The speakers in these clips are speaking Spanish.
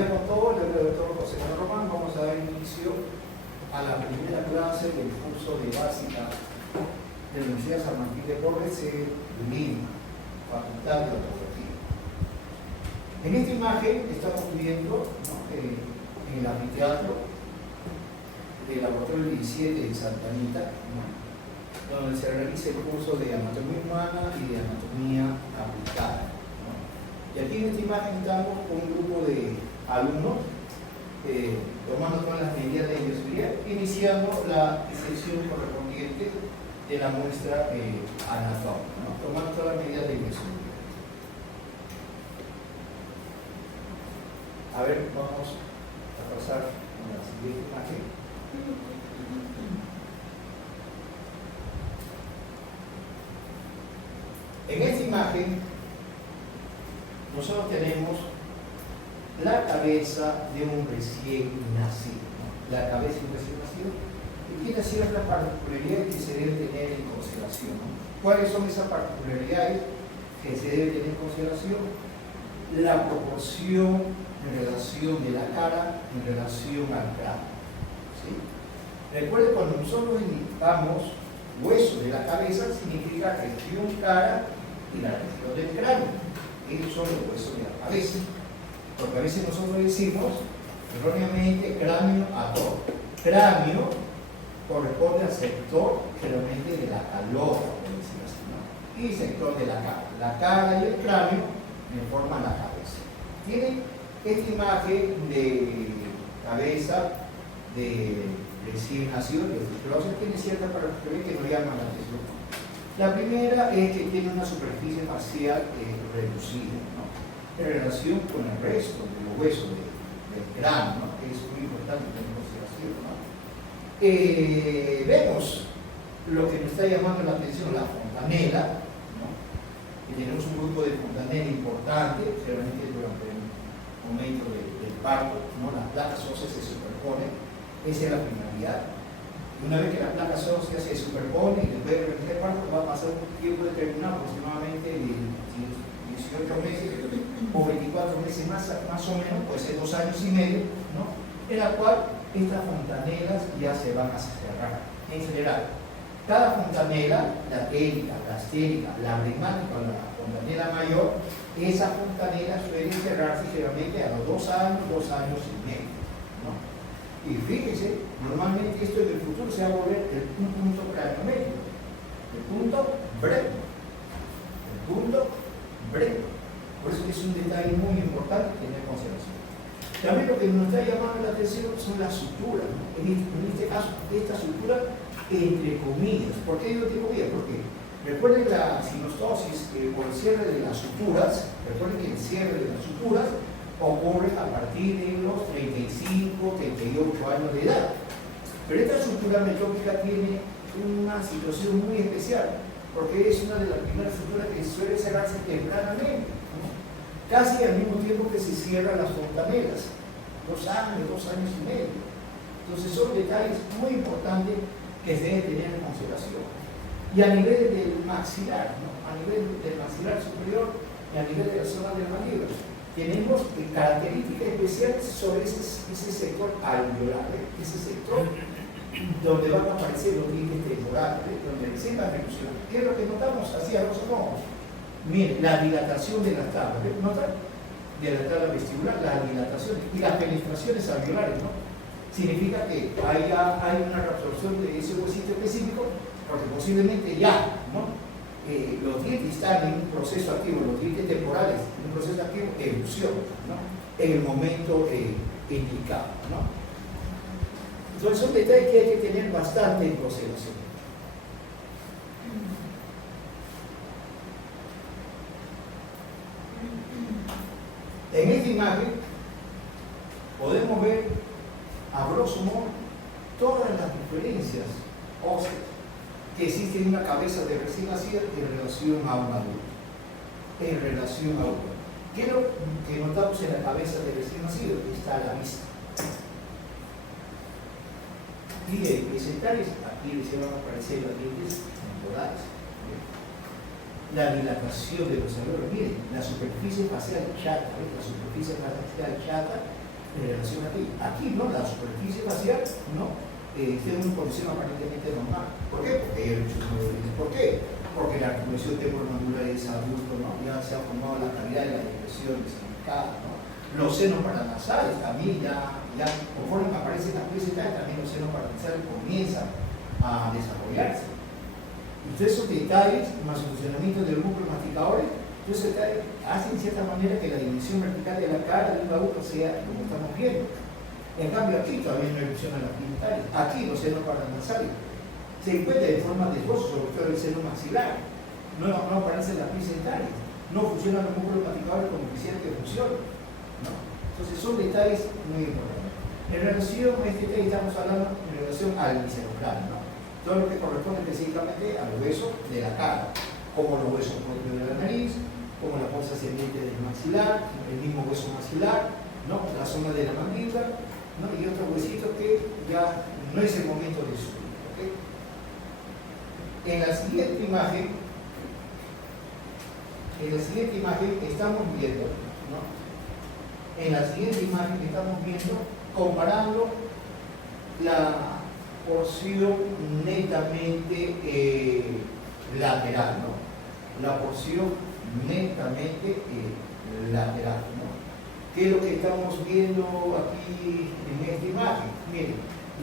día con todo, yo soy el doctor José Román. Vamos a dar inicio a la primera clase del curso de básica de la Universidad San Martín de Porres en Lima, Facultad de Odontología. En esta imagen estamos viendo, ¿no?, en el anfiteatro del laboratorio 17 de Santa Anita, ¿no?, donde se realiza el curso de anatomía humana y de anatomía aplicada. Y aquí en esta imagen estamos con un grupo de alumnos tomando todas las medidas de bioseguridad, iniciando la sección correspondiente de la muestra anatómica, ¿no?, tomando todas las medidas de bioseguridad. A ver, vamos a pasar a la siguiente imagen. En esta imagen nosotros tenemos la cabeza de un recién nacido, ¿no? La cabeza de un recién nacido, y tiene ciertas particularidades que se deben tener en consideración, ¿no? ¿Cuáles son esas particularidades que se deben tener en consideración? La proporción en relación de la cara en relación al cráneo, ¿sí? Recuerde, cuando nosotros indicamos hueso de la cabeza, significa región cara y la región del cráneo. Ellos son los huesos de la cabeza, porque a veces nosotros decimos erróneamente cráneo a todo. Cráneo corresponde al sector generalmente de la calor, por decirlo así, ¿no?, y sector de la cara. La cara y el cráneo forman la cabeza. Tiene esta imagen de cabeza de recién nacido, pero tiene ciertas particularidades que nos llaman la atención. La primera es que tiene una superficie facial reducida, ¿no?, en relación con el resto de los huesos del cráneo, ¿no?, que es muy importante tener en consideración, ¿no? Vemos lo que nos está llamando la atención, la fontanela, ¿no?, que tenemos un grupo de fontanela importante, generalmente durante el momento del parto, ¿no?, las placas óseas se superponen. Esa es la finalidad. Una vez que las placas óseas se superponen y después de realizar el parto, va a pasar un tiempo determinado, aproximadamente de 18 meses o 24 meses más o menos, puede ser 2 años y medio, ¿no?, en la cual estas fontanelas ya se van a cerrar. En general, cada fontanela, la técnica, la astérica, la prismática o la fontanela mayor, esa fontanela suele cerrarse generalmente a los 2 años, 2 años y medio, ¿no? Y fíjense, normalmente esto en el futuro se va a volver un punto craniométrico, el punto breve, el punto breve. Por eso es un detalle muy importante tener en consideración. También lo que nos está llamando la atención son las suturas, ¿no? En este caso, esta sutura entre comillas. ¿Por qué digo entre comillas? Porque recuerden la sinostosis por el cierre de las suturas. Recuerden que el cierre de las suturas ocurre a partir de los 35, 38 años de edad. Pero esta sutura metópica tiene una situación muy especial, porque es una de las primeras suturas que suele cerrarse tempranamente, ¿no?, casi al mismo tiempo que se cierran las fontanelas, 2 años, 2 años y medio. Entonces son detalles muy importantes que se deben tener en consideración. Y a nivel del maxilar, ¿no?, a nivel del maxilar superior y a nivel de la zona de la mandíbula, tenemos características especiales sobre ese sector alveolar, ese sector donde van a aparecer los dientes temporales, donde recién va a evolucionar. ¿Qué es lo que notamos? Así a los ojos. Miren, la dilatación de las tablas, ¿notan? De la tabla vestibular, la dilatación y las penetraciones alveolares, ¿no? Significa que hay una reabsorción de ese huesito específico, porque posiblemente ya, ¿no?, los dientes están en un proceso activo, los dientes temporales en un proceso activo de evolución, ¿no?, en el momento indicado, ¿no? Entonces son detalles que hay que tener bastante en consideración. En esta imagen podemos ver a grosso modo todas las diferencias óseas que existen en una cabeza de recién nacida en relación a un adulto. En relación a uno. ¿Qué es lo que notamos en la cabeza de recién nacido? Está la vista. Y de presentales, aquí les van a aparecer los dientes temporales. La dilatación de los alveolos. Miren, la superficie facial chata, ¿ves? La superficie facial chata en relación a ti. Aquí, ¿no? La superficie facial, ¿no? Tiene una posición aparentemente normal. ¿Por qué? Porque hay muchos movimientos. ¿Por qué? Porque la articulación temporomandibular es adulto, ¿no? Ya se ha formado la cavidad de la depresión desencadenada, ¿no? Los senos paranasales también ya conforme aparecen las piezas, también los senos paranasales comienzan a desarrollarse. Entonces esos detalles, más el funcionamiento de los músculos masticadores, entonces hacen de cierta manera que la dimensión vertical de la cara de un adulto sea como estamos viendo. En cambio aquí todavía no evoluciona las piezas. Aquí los senos paranasales se encuentran de forma desgoso, sobre todo el seno maxilar. No aparecen las piezas dentales. No funcionan los músculos masticadores como quisiera que funcionen, ¿no? Entonces son detalles muy importantes. En relación a este detalle estamos hablando en relación al viscerocráneo, ¿no? Todo lo que corresponde específicamente al hueso de la cara, como los huesos propios de la nariz, como la fosa ascendente del maxilar, el mismo hueso maxilar, ¿no? La zona de la mandíbula, ¿no? Y otros huesitos que ya no es el momento de subir, ¿okay? En la siguiente imagen estamos viendo, ¿no? En la siguiente imagen estamos viendo, comparando la porción netamente lateral, ¿no? La porción netamente lateral, ¿no? ¿Qué es lo que estamos viendo aquí en esta imagen? Miren,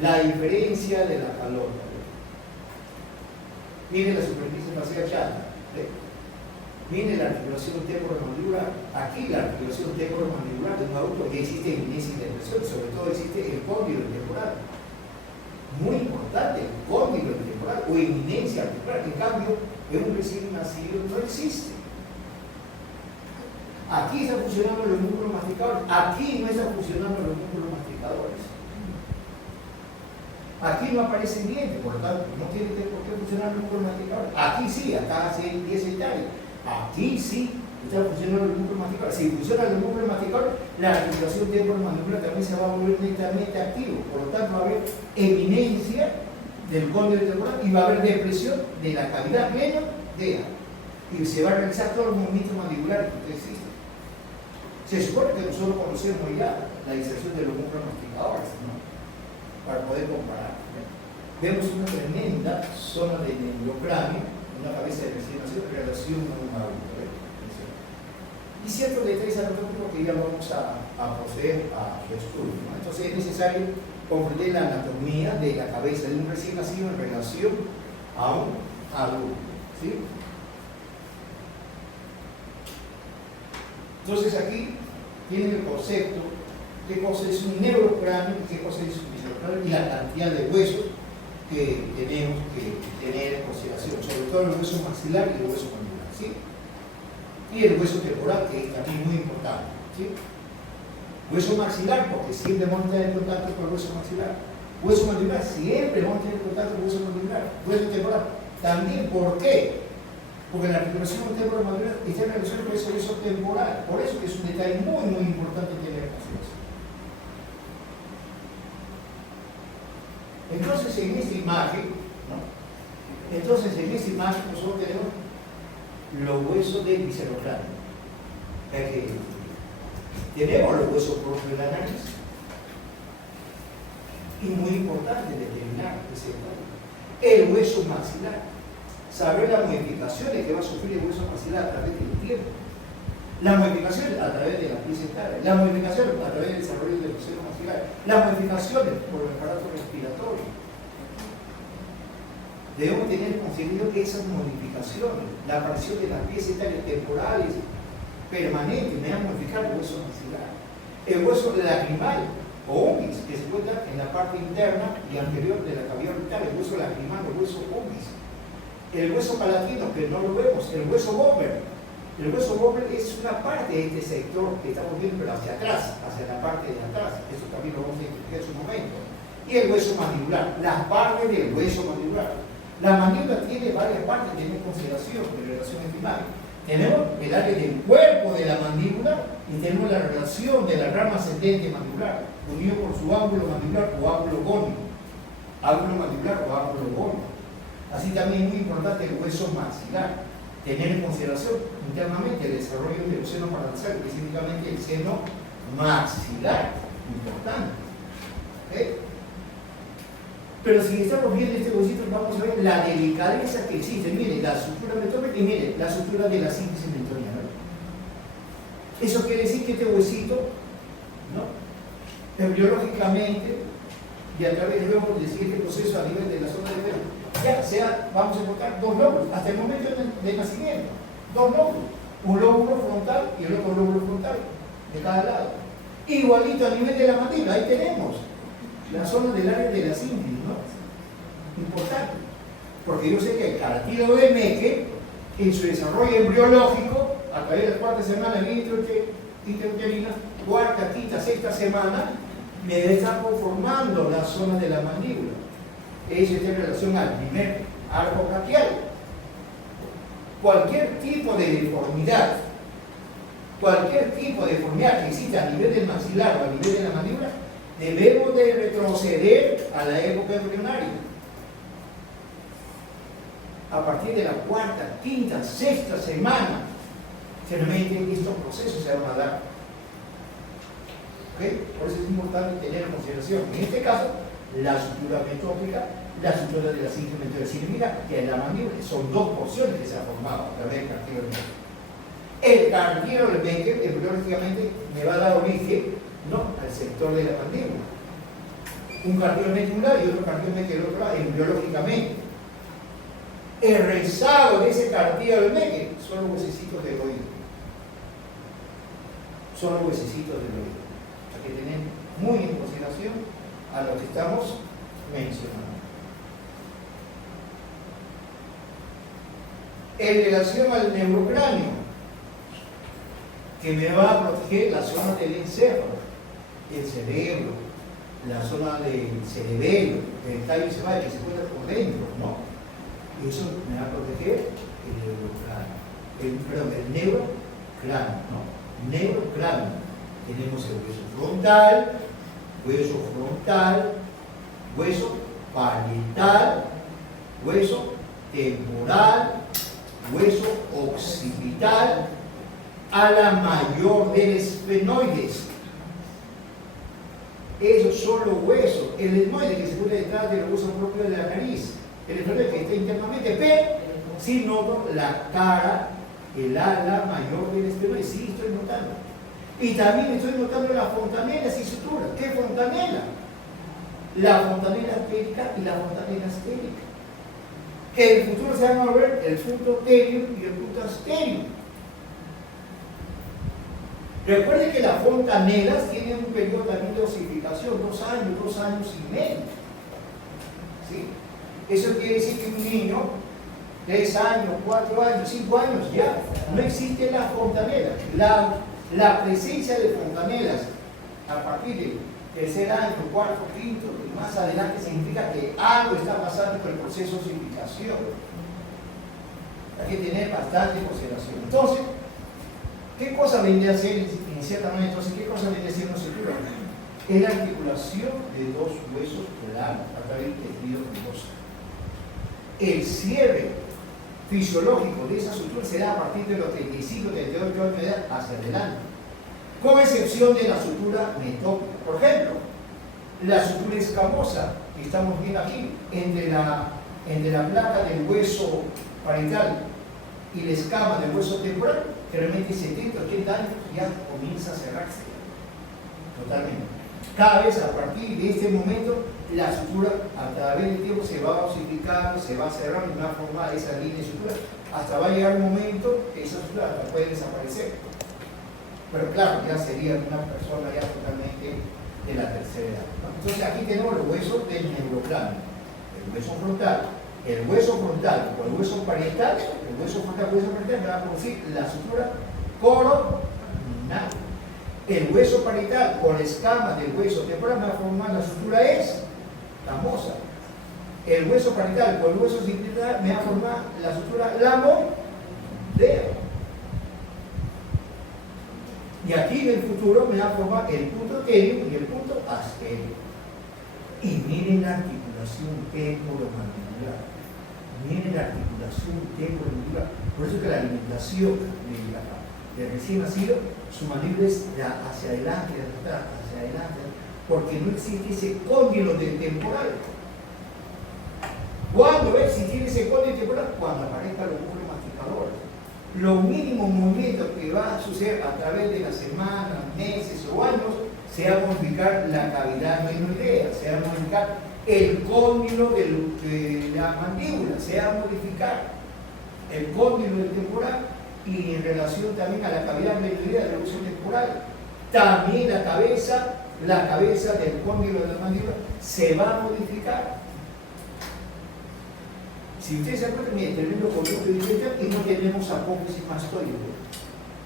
la diferencia de la calota. Miren la superficie facial chata. Miren la articulación temporomandibular. Aquí la articulación temporomandibular de un adulto que existe eminencia y depresión, sobre todo existe el cóndilo temporal. Muy importante, el cóndilo temporal o eminencia articular. En cambio, en un recién nacido no existe. Aquí está funcionando los músculos masticadores, aquí no está funcionando los músculos masticadores. Aquí no aparecen dientes, por lo tanto, no tiene por qué funcionar los músculos masticadores. Aquí sí, acá hace 10 detalles. Aquí sí está funcionando los músculos masticadores. Si funcionan los músculos masticadores, la articulación temporomandibular también se va a volver netamente activo. Por lo tanto, va a haber eminencia del cóndilo temporal y va a haber depresión de la cavidad plena de la. Y se va a realizar todos los movimientos mandibulares que existen. Se supone que nosotros conocemos ya la inserción de los músculos masticadores, ¿no? Para poder comparar. Vemos una tremenda zona de neurocráneo, una cabeza de recién nacido en relación a un adulto. Y ciertos detalles anatómicos que ya vamos a proceder a su estudio, ¿no? Entonces es necesario comprender la anatomía de la cabeza de un recién nacido en relación a un adulto, ¿sí? Entonces aquí tienen el concepto qué cosa es un neurocráneo y qué cosa es un viscerocráneo y la cantidad de huesos que tenemos que tener en consideración, sobre todo el hueso maxilar y el hueso mandibular, ¿sí? Y el hueso temporal, que es también muy importante, ¿sí? Hueso maxilar, porque siempre vamos a tener contacto con el hueso maxilar. Hueso mandibular, siempre vamos a tener contacto con el hueso mandibular. Hueso temporal, también, ¿por qué? Porque la articulación temporomandibular está en relación con ese hueso temporal. Por eso es un detalle muy, muy importante tener en consideración. Entonces, en esta imagen, ¿no? Nosotros tenemos los huesos del viscerocráneo. Tenemos los huesos propios de la nariz. Y muy importante determinar el hueso maxilar. Saber las modificaciones que va a sufrir el hueso maxilar a través del tiempo. Las modificaciones a través de la pieza dental, las modificaciones a través del desarrollo del seno maxilar, las modificaciones por el aparato respiratorio. Debemos tener consideración esas modificaciones, la aparición de las piezas dentales temporales permanentes, me van a modificar el hueso maxilar. El hueso lacrimal o ombis, que se encuentra en la parte interna y anterior de la cavidad orbital, el hueso lacrimal o el hueso ombis. El hueso palatino, que no lo vemos, el hueso Bowman. El hueso Bowman es una parte de este sector que estamos viendo, pero hacia atrás, hacia la parte de atrás. Eso también lo vamos a explicar en su momento. Y el hueso mandibular, las partes del hueso mandibular. La mandíbula tiene varias partes que tenemos en consideración en relación a esta imagen. Tenemos el área del cuerpo de la mandíbula y tenemos la relación de la rama ascendente mandibular, unido por su ángulo mandibular o ángulo gónico. Ángulo mandibular o ángulo gónico. Así también es muy importante el hueso maxilar, tener en consideración internamente el desarrollo del seno paranasal, específicamente el seno maxilar. importante. ¿Okay? Pero si estamos viendo este huesito, vamos a ver la delicadeza que existe. Mire, la sutura metópica y mire, la sutura de la síntesis meridiana. Eso quiere decir que este huesito, ¿no?, embriológicamente, y a través luego del siguiente proceso a nivel de la zona de pelo, ya sea, vamos a encontrar dos lóbulos, hasta el momento de nacimiento, dos lóbulos, un lóbulo frontal y el otro lóbulo frontal, de cada lado. Igualito a nivel de la mandíbula, ahí tenemos la zona del área de la síntesis, ¿no? Importante, porque yo sé que el cartílago de Mecke, en su desarrollo embriológico, a través de la cuarta semana intrauterina, cuarta, quinta, sexta semana, me está conformando la zona de la mandíbula. Eso está en relación al primer arco braquial. Cualquier tipo de deformidad que exista a nivel del maxilar o a nivel de la mandíbula, debemos de retroceder a la época embrionaria. A partir de la cuarta, quinta, sexta semana, generalmente estos procesos se van a dar. ¿Okay? Por eso es importante tener en consideración, en este caso, la sutura metópica, la sutura de la síntesis meridiana, que en la mandíbula son dos porciones que se han formado a través del cartílago de Mecke. El cartílago de Mecke, embriológicamente, me va a dar origen, ¿no?, al sector de la mandíbula. Un cartílago de Mecke de un lado y otro cartílago de Mecke del otro lado, embriológicamente. El rezago de ese cartílago de Mecke son los huesecitos del oído. Son los huesecitos del oído. Hay que tener muy en consideración a lo que estamos mencionando. En relación al neurocráneo, que me va a proteger la zona del encéfalo, el cerebro, la zona del cerebelo, el tallo encefálico que se encuentra por dentro, ¿no? Y eso me va a proteger el neurocráneo, ¿no? Neurocráneo. Tenemos el hueso frontal, hueso parietal, hueso temporal, hueso occipital, ala mayor del esfenoides. Esos son los huesos. El esfenoide que se encuentra detrás de los huesos propios de la nariz. El esfenoide que está internamente, pero si noto la cara, el ala mayor del esfenoide, sí estoy notando. Y también estoy notando las fontanelas y suturas. ¿Qué fontanela? La fontanela arterica y la fontanela astérica. Que en el futuro se van a ver el punto térico y el punto astérico. Recuerden que las fontanelas tienen un periodo también de osificación, 2 años y medio. ¿Sí? Eso quiere decir que un niño, 3 años, 4 años, 5 años, ya no existe la fontanela. La presencia de fontanelas a partir del tercer año, cuarto, quinto y más adelante significa que algo está pasando con el proceso de osificación. Hay que tener bastante consideración. Entonces, ¿qué cosa vendría a ser en cierta manera? Entonces, ¿qué cosa vendría a ser una sutura? Es la articulación de dos huesos planos a través del tejido nervioso. El cierre fisiológico de esa sutura se da a partir de los 35, 38 años de edad hacia adelante, con excepción de la sutura metópica. Por ejemplo, la sutura escamosa, que estamos viendo aquí, entre la placa del hueso parietal y la escama del hueso temporal, que realmente 70, 80 años ya comienza a cerrarse totalmente. Cada vez a partir de este momento, la sutura a través del tiempo se va osificando, se va cerrando y va a formar esa línea de sutura. Hasta va a llegar un momento que esa sutura puede desaparecer. Pero claro, ya sería una persona ya totalmente de la tercera edad, ¿no? Entonces aquí tenemos los huesos del neurocráneo, el hueso frontal o el hueso parietal. El hueso frontal, el hueso parietal me va a producir la sutura coronal. El hueso parietal con la escama del hueso temporal me va a formar la sutura escamosa. El hueso parietal con el hueso occipital me va a formar la sutura lamodea. Y aquí en el futuro me va a formar el punto térico y el punto astérico. Y miren la articulación temporomandibular. Miren la articulación temporomandibular. Por eso que la alimentación de recién nacido, su mandíbula es hacia adelante, hacia atrás, hacia adelante. porque no existe ese cóndilo del temporal. ¿Cuándo va a existir ese cóndilo temporal? Cuando aparezcan los músculos masticadores. Los mínimos movimientos que va a suceder a través de las semanas, meses o años, se va a modificar la cavidad mainoidea, se va a modificar el cóndilo de la mandíbula, se va a modificar el cóndilo del temporal y en relación también a la cavidad mainoidea de la evolución temporal. También la cabeza del cóndilo de la mandíbula se va a modificar. Si ustedes se acuerdan, miren, tenemos conducto directa y no tenemos apófisis mastoide.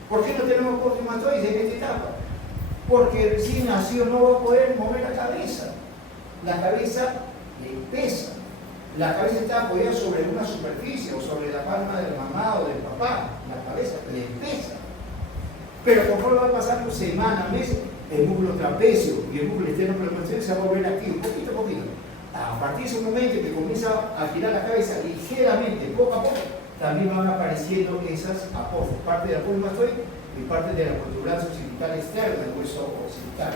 ¿Por qué no tenemos apófisis mastoide en esta etapa? Porque el recién nacido no va a poder mover la cabeza. La cabeza le pesa. La cabeza está apoyada sobre una superficie o sobre la palma del mamá o del papá. La cabeza le pesa. Pero conforme va pasando semanas, meses, el músculo trapecio y el músculo esternocleidomastoideo se va a volver activo, poquito a poquito. A partir de ese momento que comienza a girar la cabeza ligeramente, poco a poco, también van apareciendo esas apófisis, parte de la apófisis mastoide y parte de la protuberancia occipital externa del hueso occipital.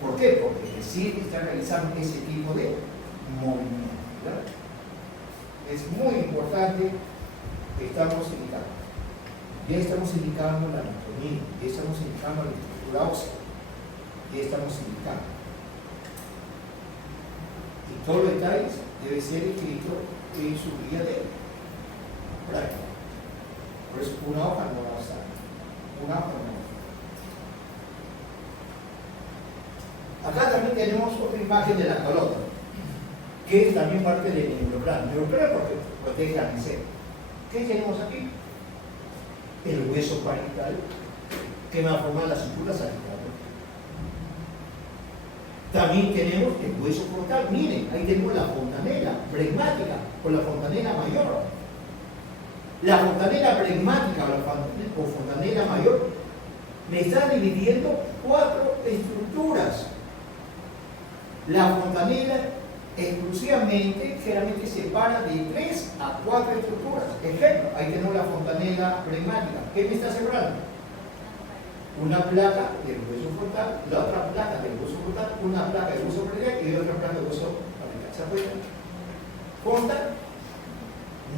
¿Por qué? Porque sí está realizando ese tipo de movimiento, ¿verdad? Es muy importante que estamos indicando. Ya estamos indicando la anatomía, ya estamos indicando la estructura ósea, ya estamos indicando. Y todos los detalles debe ser escrito en su guía de práctica. Por eso una hoja no va a estar. Una hoja no. Acá también tenemos otra imagen de la calota, que es también parte del neuroplano. Neuroplano porque protege al micelio. ¿Qué tenemos aquí? El hueso parietal que va a formar la cintura sagittal. También tenemos el hueso frontal. Miren, ahí tenemos la fontanela bregmática o la fontanela mayor. La fontanela bregmática o fontanela mayor me está dividiendo 4 estructuras. La fontanela exclusivamente, generalmente separa de 3 a 4 estructuras. Ejemplo, ahí tenemos la fontanela bregmática. ¿Qué me está separando? Una placa del hueso frontal, la otra placa del hueso frontal, una placa del hueso parietal y otra placa del hueso parietal. ¿Se acuerdan? Frontal,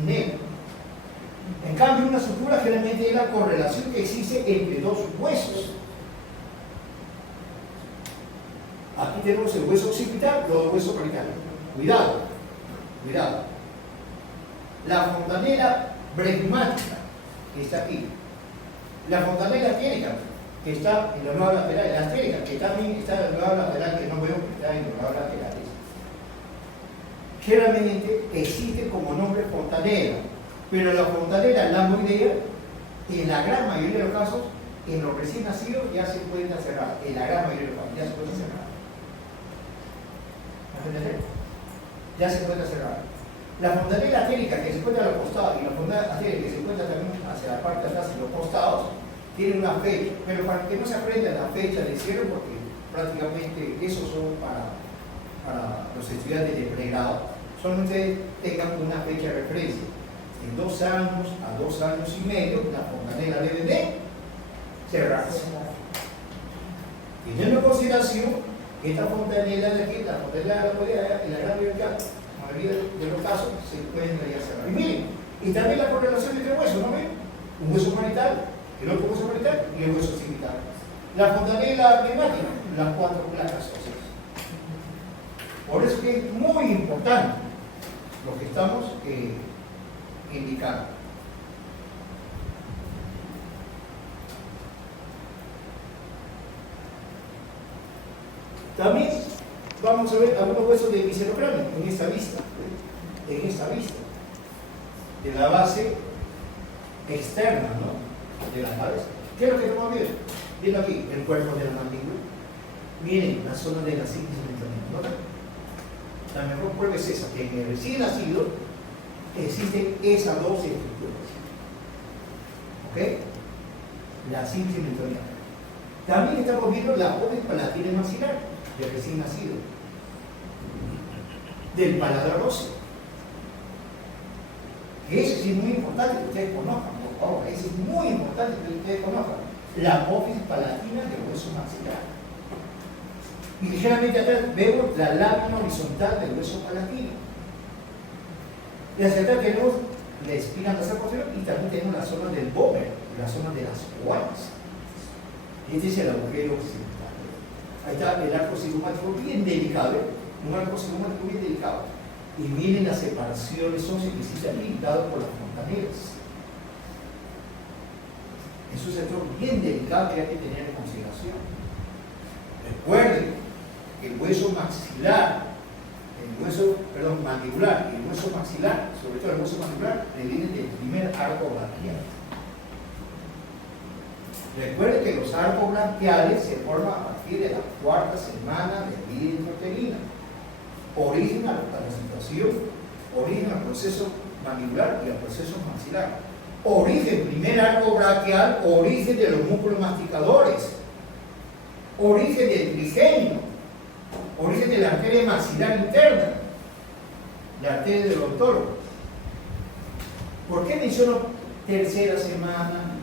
negro. En cambio, una estructura generalmente es la correlación que existe entre dos huesos. Aquí tenemos el hueso occipital y el hueso parietal. Cuidado, cuidado. La fontanela bregmática, que está aquí. La fontanela técnica, que está en los lados laterales. La técnica, que también está en los lados laterales, que no veo que está en los lados laterales. Generalmente existe como nombre fontanela, pero la fontanela lamoidea, en la gran mayoría de los casos, en los recién nacidos ya se encuentra cerrada. En la gran mayoría de los casos ya se encuentra cerrada. Ya se encuentra cerrada. La fontanela técnica que se encuentra a los costados y la fontanela técnica que se encuentra también hacia la parte de atrás y los costados tienen una fecha, pero para que no se aprenda la fecha de cierre, porque prácticamente esos son para los estudiantes de pregrado, solamente tengan una fecha de referencia. En 2 años a 2 años y medio la fontanela debe de cerrarse. Teniendo en consideración esta fontanela de aquí, la fontanela de la polea, en la gran mayoría de los casos se encuentra ya cerrada. Y miren, y también la correlación entre huesos, ¿no ven? Un hueso parietal, el otro hueso parietal y el hueso occipital. La fontanela bregmática, las 4 placas óseas. Por eso que es muy importante lo que estamos indicando. También vamos a ver algunos huesos de viscerocráneo en esta vista, de la base externa, ¿no? De la cabeza. ¿Qué es lo que estamos viendo? Viendo aquí el cuerpo de la mandíbula. Miren la zona de la síntesis mental, ¿no? La mejor prueba es esa, que en el recién nacido existen esas 2 estructuras. ¿Ok? La síntesis mental. También estamos viendo la apófisis palatina maxilar del recién nacido, del paladar óseo. Eso sí es muy importante que ustedes conozcan, por favor. Eso es muy importante que ustedes conozcan. La apófisis palatina del hueso maxilar. Y ligeramente atrás vemos la lámina horizontal del hueso palatino. Y hacia atrás tenemos la espina nasal posterior y también tenemos la zona del bómer, la zona de las guanas. Este es el agujero occipital. Ahí está el arco cigomático bien delicado, un arco cigomático bien delicado. Y vienen las separaciones óseas que sí están limitadas por las fontanelas. Es un sector bien delicado que hay que tener en consideración. Recuerden que el hueso maxilar, mandibular y el hueso maxilar, sobre todo el hueso mandibular, vienen del primer arco braquial. Recuerden que los arcos braquiales se forman a partir de la cuarta semana de vida intrauterina. Origen a la situación, origen al proceso mandibular y al proceso maxilar. Origen, primer arco braquial, origen de los músculos masticadores, origen del trigenio, origen de la arteria maxilar interna, la arteria del odontólogo. ¿Por qué menciono tercera semana,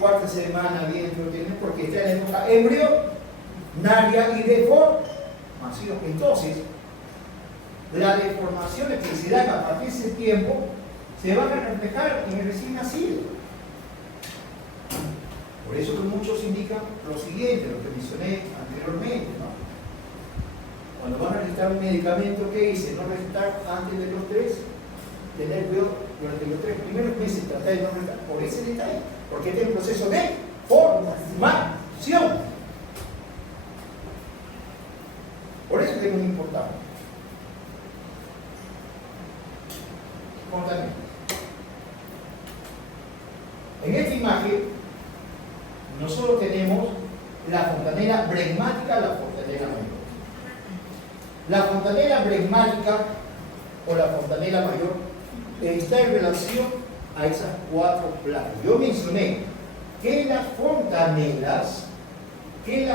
cuarta semana, vientre, porque está en la época embrionaria y deformación? Entonces, las deformaciones que se dan a partir de ese tiempo se van a reflejar en el recién nacido. Por eso que muchos indican lo siguiente, lo que mencioné anteriormente, ¿no? Cuando van a recetar un medicamento, ¿qué dice? No recetar antes de los 3, tener cuidado durante los 3 primeros meses, tratar de no recetar por ese detalle, porque este es un proceso de formación. Por eso que es muy importante. Fontanela. En esta imagen, nosotros tenemos la fontanela bregmática, la fontanela mayor. La fontanela bregmática o la fontanela mayor está en relación a esas 4 placas. Yo mencioné que las fontanelas es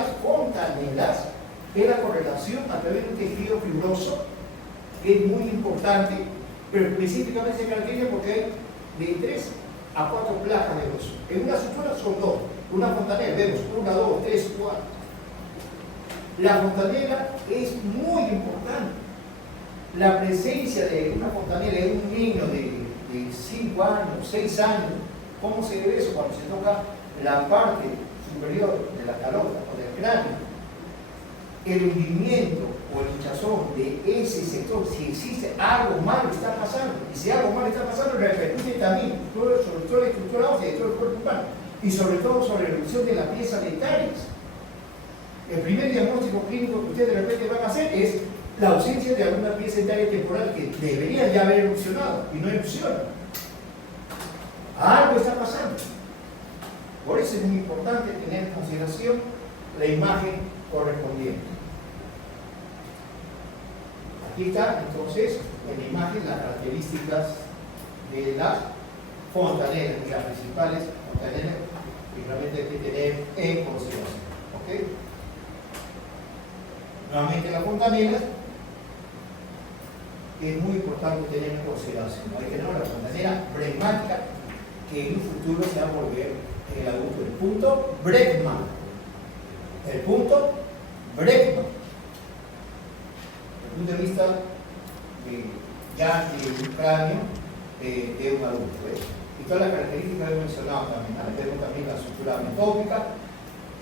la correlación a través de un tejido fibroso que es muy importante, pero específicamente se caracteriza porque hay de 3 a 4 placas de hueso. En una sutura son 2. Una fontanela, vemos 1, 2, 3, 4. La fontanela es muy importante. La presencia de una fontanela en un niño de 5 años, 6 años, ¿cómo se ve eso? Cuando se toca la parte superior de la calota o del cráneo, el hundimiento o el hinchazón de ese sector, si existe algo malo que está pasando, y si algo malo está pasando, repercute también sobre toda la estructura ósea de todo el cuerpo humano, y sobre todo sobre la erupción de la pieza dentaris. El primer diagnóstico clínico que ustedes de repente van a hacer es la ausencia de alguna pieza dentaria temporal que debería ya haber erupcionado y no erupciona. Algo está pasando. Por eso es muy importante tener en consideración la imagen correspondiente. Aquí está entonces en la imagen las características de las fontanelas, de las principales fontanelas que realmente hay que tener en consideración. ¿Okay? Nuevamente las fontanelas es muy importante tener en consideración. Hay que tener la fontanela bregmática que en un futuro se va a volver el adulto, el punto Bregman. El punto Bregman. Desde el punto de vista ya de un cráneo de un adulto. Y todas las características que he mencionado también. Tenemos también la estructura metópica.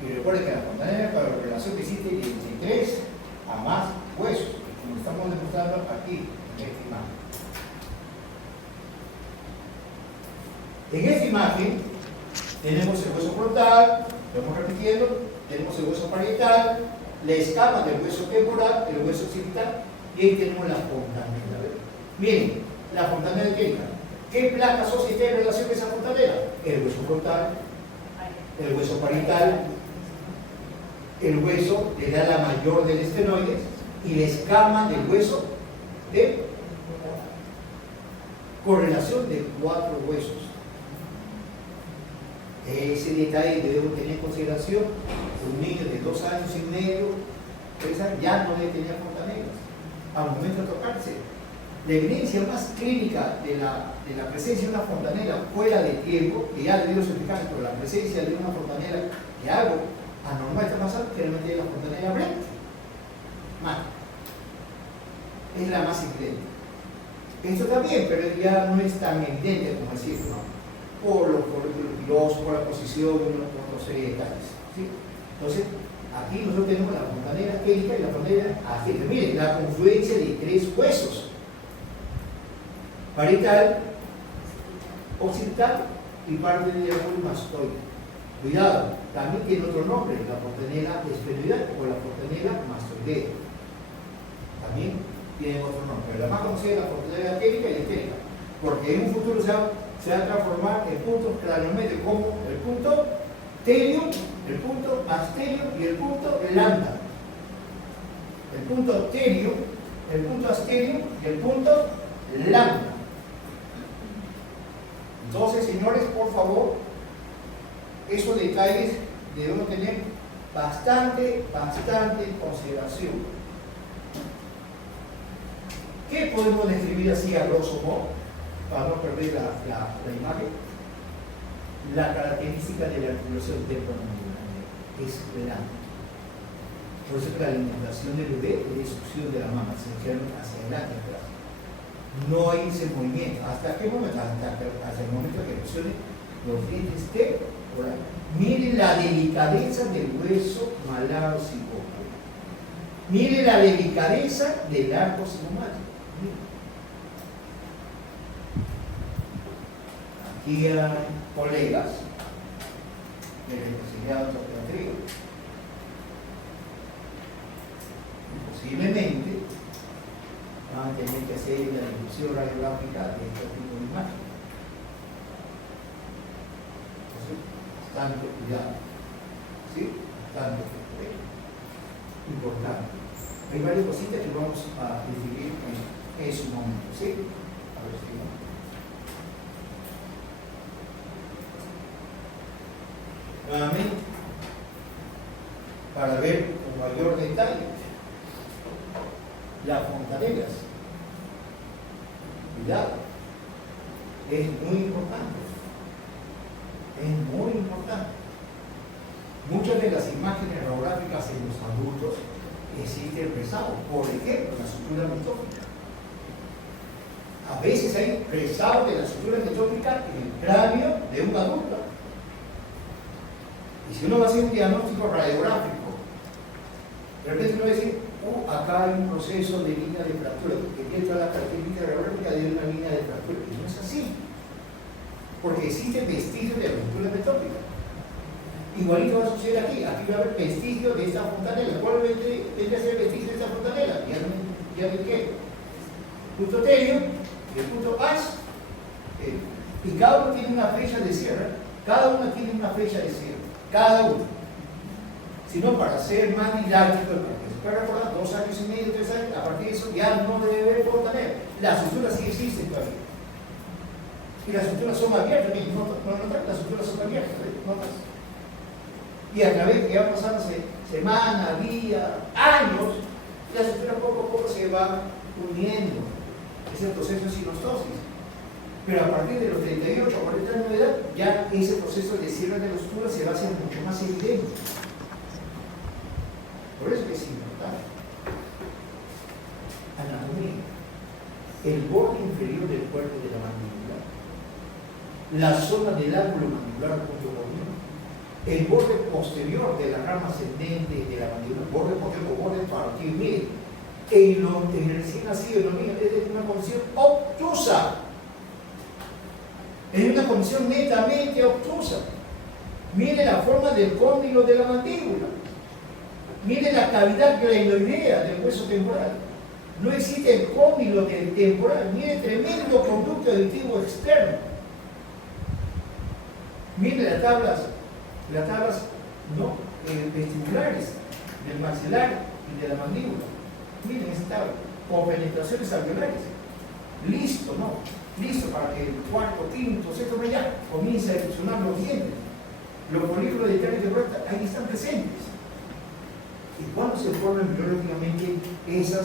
Y recuerden que la fontanela, para la relación que existe de 3 a más huesos, como estamos demostrando aquí en esta imagen. En esta imagen tenemos el hueso frontal, lo vamos repitiendo, tenemos el hueso parietal, la escama del hueso temporal, el hueso occipital, y ahí tenemos la fontanela. Miren, la fontanela técnica. ¿Qué placas óseas está en relación con esa fontanela? El hueso frontal, el hueso parietal, el hueso del ala mayor del estenoides y la escama del hueso de correlación de 4 huesos. Ese detalle debemos tener en consideración. Un niño de 2 años y medio, 3 años, ya no debe tener fontanelas. Al momento de tocarse, la evidencia más clínica de la presencia de una fontanela fuera de tiempo, que ya debido explicar, pero la presencia de una fontanela que algo anormal está pasando, generalmente es la fontanela blanca. Mano. Es la más evidente. Esto también, pero ya no es tan evidente como decir, ¿no? Por la posición, por serie de detalles. ¿Sí? Entonces, aquí nosotros tenemos la fontanela quérica y la fontanela asténica. Miren, la confluencia de tres huesos: parietal, occipital y parte del diáfano mastoide. Cuidado, también tiene otro nombre, la fontanela esfenoidal o la fontanela mastoidea. También tienen otro nombre, pero la más conocida es la fontanela quérica y la esférica, porque en un futuro se va a transformar en puntos craniométricos como el punto telio, el punto astelio y el punto lambda. El punto telio, el punto astelio y el punto lambda. Entonces, señores, por favor, esos detalles debemos tener bastante consideración. ¿Qué podemos describir así a grosso modo, para no perder la imagen? La característica de la articulación temporomandibular es grande. Por eso que la alimentación del bebé es succión de la mama, se echan hacia adelante, atrás. No hay ese movimiento. ¿Hasta qué momento? Hasta el momento que funcione los dientes temporales. Miren la delicadeza del hueso malaro psicópodo. Miren la delicadeza del arco cigomático. Aquí hay colegas de la especialidad de ortopedia. Posiblemente van a tener que hacer la difusión radiográfica de este tipo de imagen. Entonces, bastante cuidado. ¿Sí? Bastante cuidado. Importante. Hay varias cositas que vamos a definir en su momento. ¿Sí? A ver si no. Nuevamente, para ver con mayor detalle las fontanelas. Cuidado, es muy importante. Es muy importante. Muchas de las imágenes radiográficas en los adultos existen rezago. Por ejemplo, la sutura metópica. A veces hay rezago de la sutura metópica en el cráneo de un adulto. Y si uno va a hacer un diagnóstico radiográfico, de repente uno va a decir, acá hay un proceso de línea de fractura, que tiene toda la característica radiográfica de una línea de fractura. Y no es así, porque existen vestigios de la ruptura metópica. Igualito va a suceder aquí. Aquí va a haber vestigios de esta fontanela. ¿Cuál vendría a ser el vestigio de esta fontanela? Ya me qué. Punto telio y el punto as. Y cada uno tiene una fecha de cierre. Cada uno tiene una fecha de cierre. Cada uno. Sino para ser más didáctico, porque se puede recordar 2 años y medio, 3 años, a partir de eso ya no debe haber fontanela. Las suturas sí existen todavía. Y las suturas son abiertas, las suturas son abiertas, ¿notas? Y a través que va pasando semanas, días, años, la sutura poco a poco se va uniendo. Es el proceso de sinostosis. Pero a partir de los 38 o 40 años de edad, ya ese proceso de cierre de la sutura se va a hacer mucho más evidente. Por eso es importante. Anatomía. El borde inferior del cuerpo de la mandíbula, la zona del ángulo mandibular junto con el borde posterior de la rama ascendente de la mandíbula, borde posterior o borde partido. Miren, en el recién nacido, en los niños, es una condición obtusa. Es una condición netamente obtusa. Miren la forma del cóndilo de la mandíbula. Miren la cavidad glenoidea del hueso temporal. No existe el cóndilo temporal. Miren tremendo conducto auditivo externo. Miren las tablas vestibulares del maxilar y de la mandíbula. Miren esta tabla, con penetraciones alveolares. Listo, ¿no? Listo para que el cuarto, quinto, sexto ya comience a erupcionar los dientes. Los folículos de carne de recta ahí están presentes. ¿Y cuándo se forman biológicamente esas